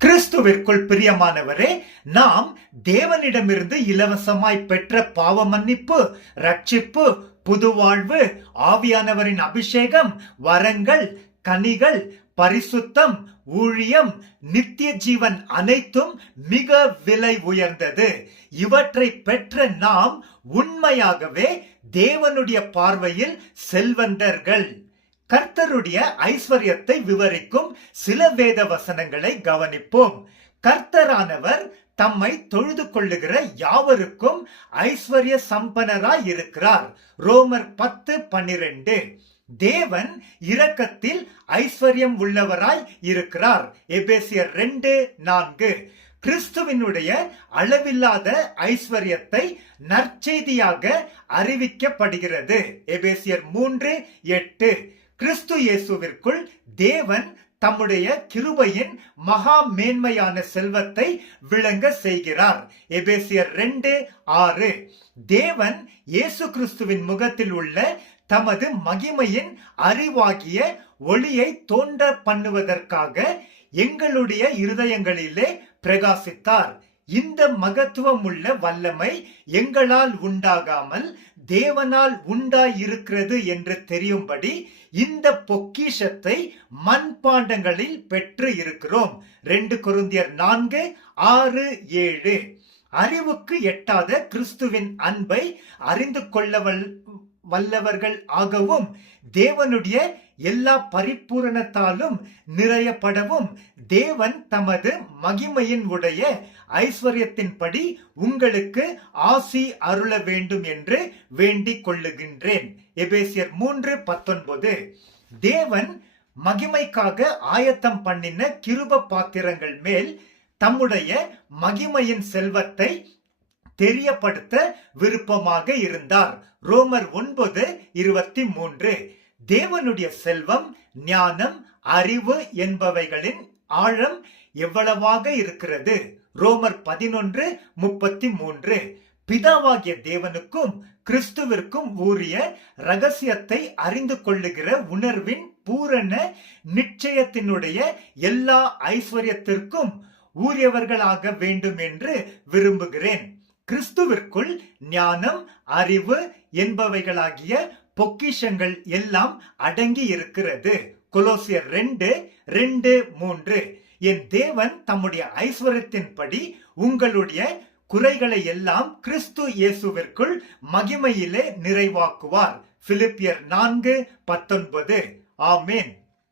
கிறிஸ்துவிற்குள் பிரியமானவரே, நாம் தேவனிடமிருந்து இலவசமாய் பெற்ற பாவ மன்னிப்பு, ரட்சிப்பு, புதுவாழ்வு, ஆவியானவரின் அபிஷேகம், வரங்கள், கனிகள், பரிசுத்தம், ஊழியம், நித்திய ஜீவன் அனைத்தும் மிக விலை உயர்ந்தது. இவற்றை பெற்ற நாம் உண்மையாகவே தேவனுடைய பார்வையில் செல்வந்தர்கள். கர்த்தருடைய ஐஸ்வர்யத்தை விவரிக்கும் சில வேத வசனங்களை கவனிப்போம். கர்த்தரானவர் தம்மை தொழுது கொள்ளுகிற யாவருக்கும் ஐஸ்வர்ய சம்பனராய் இருக்கிறார். ரோமர் 10:12. தேவன் இரக்கத்தில் ஐஸ்வர்யம் உள்ளவராய் இருக்கிறார். எபேசியர் 2:4. கிறிஸ்துவினுடைய அளவில்லாத ஐஸ்வர்யத்தை நற்செய்தியாக அறிவிக்கப்படுகிறது. எபேசியர் 3:8. கிறிஸ்து இயேசுவிற்குள் தேவன் தம்முடைய கிருபையின் மகா மேன்மையான செல்வத்தை விளங்க செய்கிறார். எபேசியர் 2:6. தேவன் இயேசு கிறிஸ்துவின் முகத்தில் உள்ள தமது மகிமையின் அறிவாகிய ஒளியை தோன்ற பண்ணுவதற்காக எங்களுடைய இருதயங்களிலே பிரகாசித்தார். இந்த மகத்துவம் உள்ள வல்லமை எங்களால் உண்டாகாமல் தேவனால் உண்டாயிருக்கிறது என்று தெரியும்படி இந்த பொக்கிஷத்தை மண்பாண்டங்களில் பெற்று இருக்கிறோம். 2 கொரிந்தியர் 4:6-7. அறிவுக்கு எட்டாத கிறிஸ்துவின் அன்பை அறிந்து கொள்ள வல்லவர்கள் ஆகவும் தேவனுடைய எல்லா பரிபூரணத்தாலும் நிறையப்படவும் தேவன் தமது மகிமையின் உடைய ஐஸ்வர்யத்தின்படி உங்களுக்கு ஆசி அருள வேண்டும் என்று வேண்டிக் கொள்ளுகின்றேன். எபேசியர் 3:19. தேவன் மகிமைக்காக ஆயத்தம் பண்ணின கிருப பாத்திரங்கள் மேல் தம்முடைய மகிமையின் செல்வத்தை தெரியப்படுத்த விருப்பமாக இருந்தார். ரோமர் 9:23. தேவனுடைய செல்வம், ஞானம், அறிவு என்பவைகளின் ஆழம் எவ்வளவாக இருக்கிறது. ரோமர் 11:33. பிதாவாகிய தேவனுக்கும் கிறிஸ்துவிற்கும் ஊறிய ரகசியத்தை அறிந்து கொள்ளுகிற உணர்வின் பூரண நிச்சயத்தினுடைய எல்லா ஐஸ்வர்யத்திற்கும் ஊறியவர்களாக வேண்டும் என்று விரும்புகிறேன். கிறிஸ்துவிற்குள் ஞானம், அறிவு என்பவைகளாகிய பொக்கிஷங்கள் எல்லாம் அடங்கி இருக்கிறது. கொலோசியர் 2:2-3. என் தேவன் தம்முடைய ஐஸ்வர்யத்தின்படி உங்களுடைய குறைகளை எல்லாம் கிறிஸ்து இயேசுவிற்குள் மகிமையிலே நிறைவாக்குவார். பிலிப்பியர் 4:19. ஆமென்.